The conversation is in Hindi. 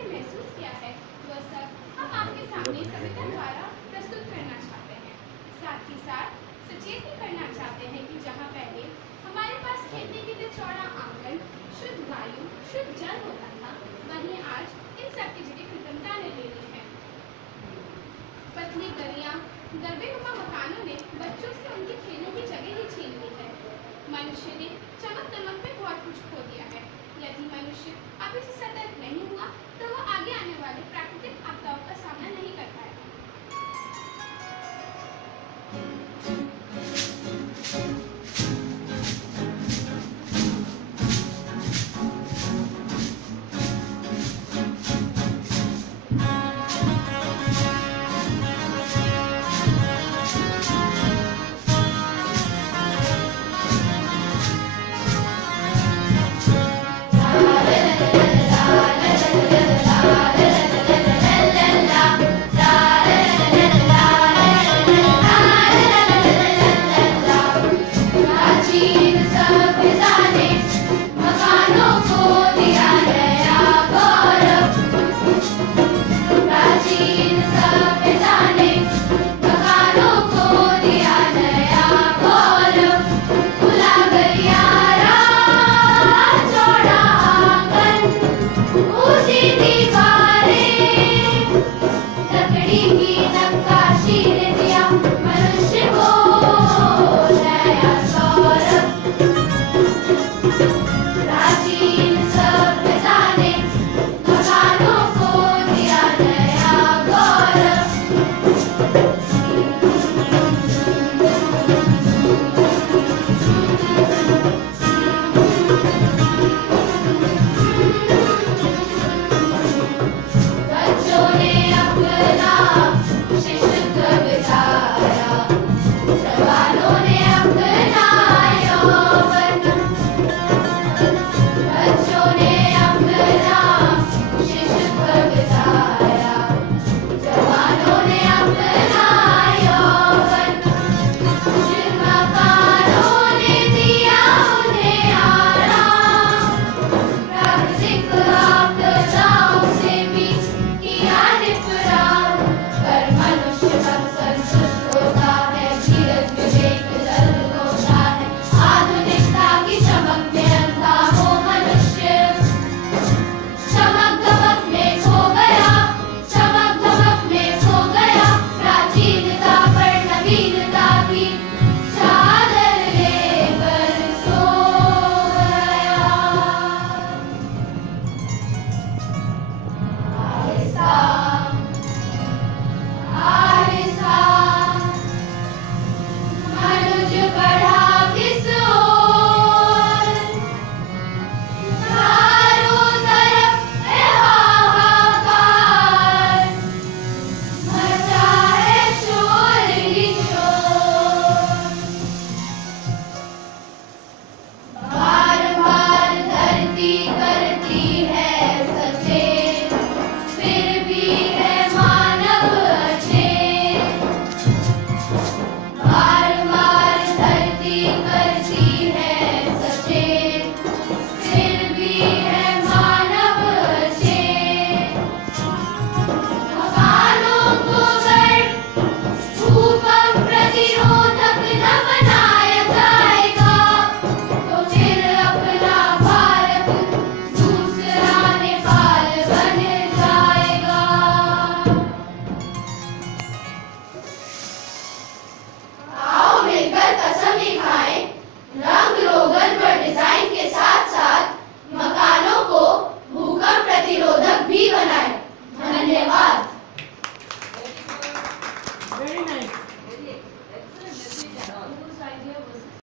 हमने महसूस किया है वह सब हम आपके सामने कविता द्वारा प्रस्तुत करना चाहते हैं। साथ ही साथ सचेत भी करना चाहते हैं कि जहाँ पहले हमारे पास खेती के लिए चौड़ा आंगन, शुद्ध वायु, शुद्ध जल होता था, वहीं आज इन सब की जगह कृत्रिमता ने ले ली है। पतली गलियां, दरबेनुमा मकानों ने बच्चों से उनके खेलों की जगह ही छीन ली है। मनुष्य ने चमक दमक में बहुत कुछ खो दिया है। यदि मनुष्य अभी